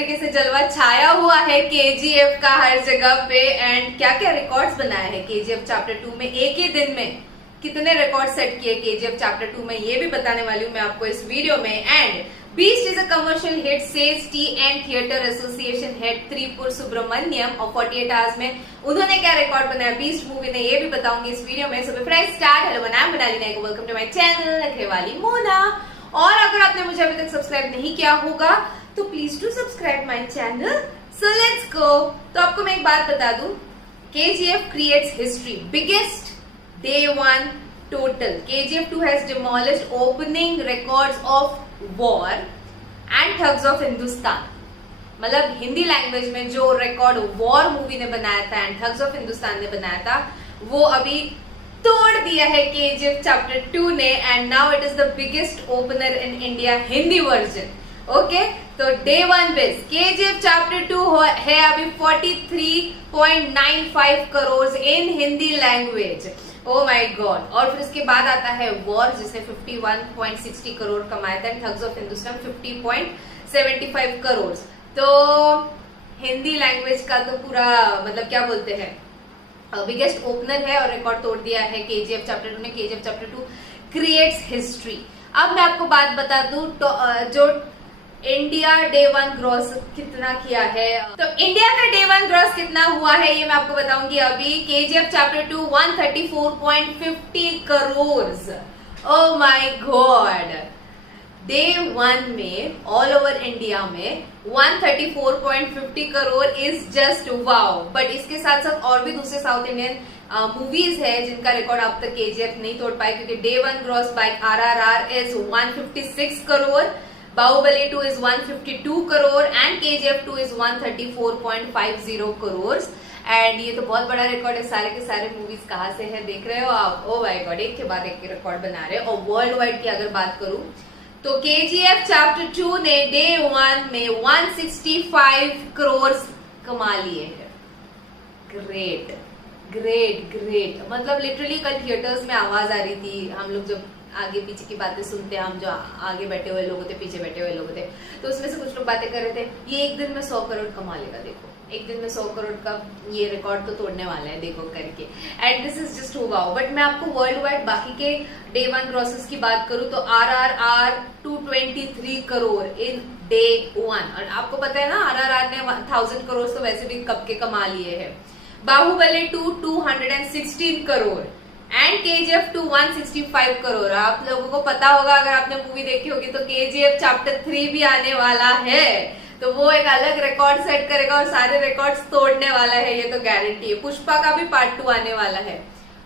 तरीके से जलवा छाया हुआ है केजीएफ का हर जगह पे। एंड क्या क्या रिकॉर्ड्स बनाया है केजीएफ चैप्टर 2 में, एक ही दिन में कितने रिकॉर्ड सेट किए केजीएफ चैप्टर 2 में, ये भी बताने वाली हूँ मैं आपको इस वीडियो में। And Beast is a commercial hit says T and theatre association head Tripur Subramaniam और 48 आवर्स में उन्होंने क्या रिकॉर्ड बनाया बीस्ट मूवी ने, ये भी बताऊंगी इस वीडियो में। So before I start, hello बनाम Banali Naik, welcome to my channel रखवाली मोना। और अगर आपने मुझे अभी तक सब्सक्राइब नहीं किया होगा तो please to subscribe my channel. So let's go. तो आपको मैं एक बात बता दूं, KGF creates history, biggest Day 1 total. KGF 2 has demolished opening records of war and Thugs of Hindustan. मतलब हिंदी लैंग्वेज में जो रिकॉर्ड वॉर मूवी ने बनाया था एंड ठग्स ऑफ हिंदुस्तान ने बनाया था, वो अभी तोड़ दिया है केजीएफ चैप्टर 2 ने। And now it is the biggest opener in India Hindi version. Okay, तो डे 1 बेस केजीएफ चैप्टर 2 है अभी 43.95 crore in Hindi language. Oh my god. और फिर उसके बाद आता है वॉर जिसने 51.60 करोड़ कमाया था, ठग्स ऑफ हिंदुस्तान 50.75 करोड़। तो हिंदी लैंग्वेज का तो पूरा मतलब क्या बोलते हैं, बिगेस्ट ओपनर है और रिकॉर्ड तोड़ दिया है केजीएफ चैप्टर 2 ने। KGF chapter 2 creates history. अब मैं आपको बात बता दूं जो इंडिया डे 1 ग्रॉस कितना किया है, तो इंडिया का डे 1 ग्रॉस कितना हुआ है ये मैं आपको बताऊंगी अभी। KGF chapter 2 134.50 crore. O my God, day 1 में ऑल ओवर इंडिया में 134.50 crore is just wow. But इसके साथ साथ और भी दूसरे साउथ इंडियन मूवीज है जिनका रिकॉर्ड अब तक केजीएफ नहीं तोड़ पाए, क्योंकि day 1 gross by RRR is 156 crore, Baahubali 2 is 152 crore and KGF 2 is 134.50 crore. And ये तो बहुत बड़ा रिकॉर्ड है। सारे के सारे मूवीज कहाँ से है देख रहे हो आप। ओ माय गॉड, एक के बाद एक रिकॉर्ड बना रहे हैं। और वर्ल्ड वाइड की अगर बात करूं तो केजीएफ चैप्टर 2 ने डे 1 में 165 करोड़ कमा लिए हैं। Great great great. मतलब लिटरली कल थिएटर्स में आवाज आ रही थी, हम लोग जब आगे पीछे की बातें सुनते हैं, हम जो आगे बैठे हुए लोग थे पीछे बैठे हुए लोग थे, तो उसमें से कुछ लोग बातें कर रहे थे ये एक दिन में 100 करोड़ कमा लेगा, देखो एक दिन में 100 करोड़ का ये रिकॉर्ड तो तोड़ने वाला है देखो करके। And this is just wow. But मैं आपको वर्ल्ड वाइड बाकी के डे 1 ग्रॉसेस की बात करूं तो आरआरआर 223 करोड़ इन डे 1। और आपको पता है ना आरआरआर ने 1000 करोड़ तो वैसे भी कब के कमा लिए है। Baahubali 2 216 crore and KGF 2 165 crore. आप लोगों को पता होगा अगर आपने मूवी देखी होगी तो केजीएफ चैप्टर 3 भी आने वाला है, तो वो एक अलग रिकॉर्ड सेट करेगा और सारे रिकॉर्ड्स तोड़ने वाला है, ये तो गारंटी है। पुष्पा का भी पार्ट 2 आने वाला है,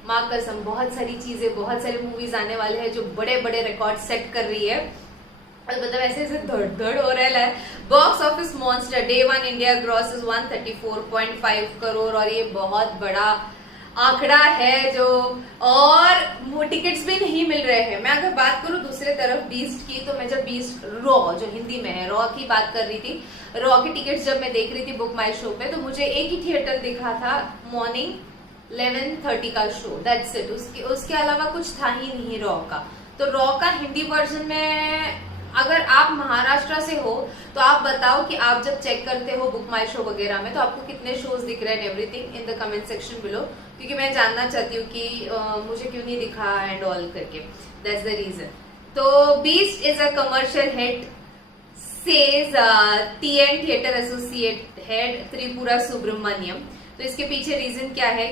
माँ कसम। बहुत सारी चीजें, बहुत सारी मूवीज आने वाले हैं जो बड़े बड़े रिकॉर्ड सेट कर रही है। और मतलब ऐसे ऐसे धड़ धड़ हो रहा है। Box office monster day 1 India gross is 134.5 crore और ये बहुत बड़ा आंकड़ा है जो, और टिकट्स भी नहीं मिल रहे हैं। मैं अगर बात करूं दूसरे तरफ बीस्ट की, तो मैं जब बीस्ट रॉ जो हिंदी में है रॉ की बात कर रही थी, रॉ की टिकट्स जब मैं देख रही थी बुक माई शो पे, तो मुझे एक ही थिएटर दिखा था मॉर्निंग 11:30 का शो, दैट्स इट। उसके अलावा कुछ था ही नहीं रॉ का। तो रॉ का हिंदी वर्जन में अगर आप महाराष्ट्र से हो तो आप बताओ कि आप जब चेक करते हो बुक माई शो वगैरह में तो आपको कितने शोज दिख रहे हैं, everything in the comment section below, क्योंकि मैं जानना चाहती हूँ कि मुझे क्यों नहीं दिखा एंड ऑल करके, दैट्स द रीजन। तो Beast is a commercial hit says TN theatre associate head Tripura Subramaniam. तो इसके पीछे रीजन क्या है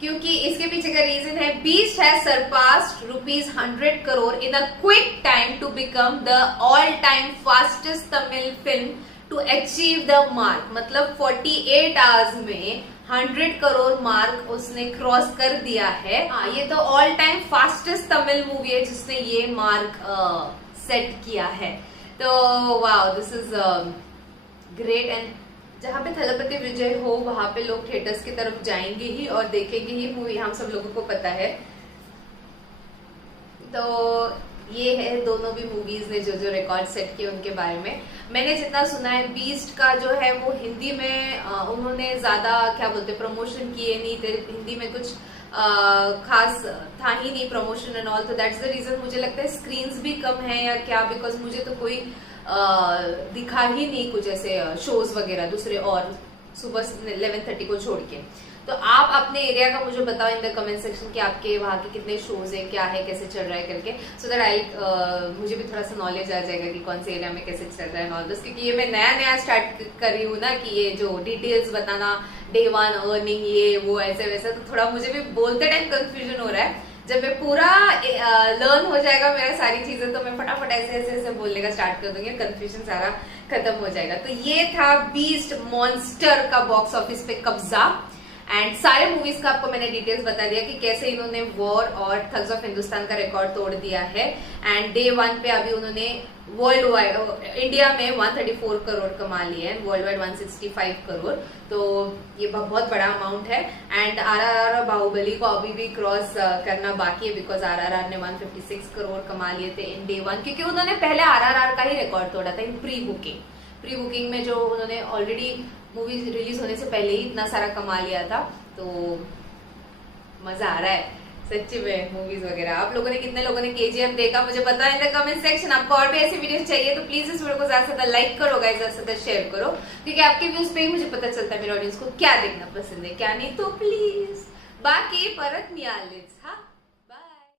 क्योंकि इसके पीछे का रीजन है Beast has surpassed ₹100 crore in a quick time to become the all time fastest Tamil film to achieve the mark. मतलब 48 आवर्स में 100 करोड़ मार्क उसने क्रॉस कर दिया है। हाँ, ये तो all time fastest Tamil movie है जिसने ये मार्क सेट किया है। तो wow, this is great. And जहाँ पे थलपति विजय हो वहां पे लोग थिएटर्स की तरफ जाएंगे ही और देखेंगे ही मूवी, हम सब लोगों को पता है। तो ये है दोनों भी मूवीज ने जो रिकॉर्ड सेट किए उनके बारे में। मैंने जितना सुना है बीस्ट का जो है वो हिंदी में उन्होंने ज्यादा क्या बोलते प्रमोशन किए नहीं थे, हिंदी में कुछ खास था ही नहीं प्रमोशन एंड ऑल, तो दैट्स द रीजन मुझे लगता है स्क्रीन्स भी कम है या क्या, बिकॉज मुझे तो कोई दिखा ही नहीं कुछ ऐसे शोज वगैरह दूसरे और सुबह 11:30 को छोड़ के। तो आप अपने एरिया का मुझे बताओ इन द कमेंट सेक्शन कि आपके वहाँ के कितने शोज है, क्या है, कैसे चल रहा है करके, सो दैट आई मुझे भी थोड़ा सा नॉलेज आ जाएगा कि कौन से एरिया में कैसे चल रहा है नॉल दिस, क्योंकि ये मैं नया स्टार्ट कर रही हूँ ना कि ये जो डिटेल्स बताना, डे 1 अर्निंग, ये वो ऐसे वैसे, तो थोड़ा मुझे भी बोलते टाइम कंफ्यूजन हो रहा है। जब मैं पूरा लर्न हो जाएगा मेरा सारी चीजें, तो मैं फटाफट ऐसे बोलने का स्टार्ट कर दूंगी, कंफ्यूजन सारा खत्म हो जाएगा। तो ये था बीस्ट मॉन्स्टर का बॉक्स ऑफिस पे कब्जा, एंड सारे मूवीज का आपको मैंने डिटेल्स बता दिया कि कैसे इन्होंने वॉर और थग्स ऑफ हिंदुस्तान का रिकॉर्ड तोड़ दिया है। एंड डे 1 पे अभी उन्होंने वर्ल्ड वाइड, इंडिया में 134 करोड़ कमा लिए हैं, वर्ल्ड वाइड 165 करोड़, तो ये बहुत बड़ा अमाउंट है। एंड RRR और बाहुबली को अभी भी क्रॉस करना बाकी है, बिकॉज RRR ने 156 करोड़ कमा लिए थे इन डे 1, क्योंकि उन्होंने पहले RRR का ही रिकॉर्ड तोड़ा था इन प्री बुकिंग में, जो उन्होंने ऑलरेडी मूवी रिलीज होने से पहले ही इतना सारा कमा लिया था। तो मजा आ रहा है सच्ची में मूवीज वगैरह। आप लोगों ने, कितने लोगों ने KGF देखा मुझे पता है इन द कमेंट सेक्शन। आपको और भी ऐसी वीडियोस चाहिए तो प्लीज इस वीडियो को ज्यादा से ज्यादा लाइक करो गाइस, ज्यादा से ज्यादा शेयर करो, क्योंकि आपके व्यूज पे ही मुझे पता चलता है मेरे ऑडियंस को क्या देखना पसंद है क्या नहीं। तो प्लीज बाकी परत मियालेच, हाँ।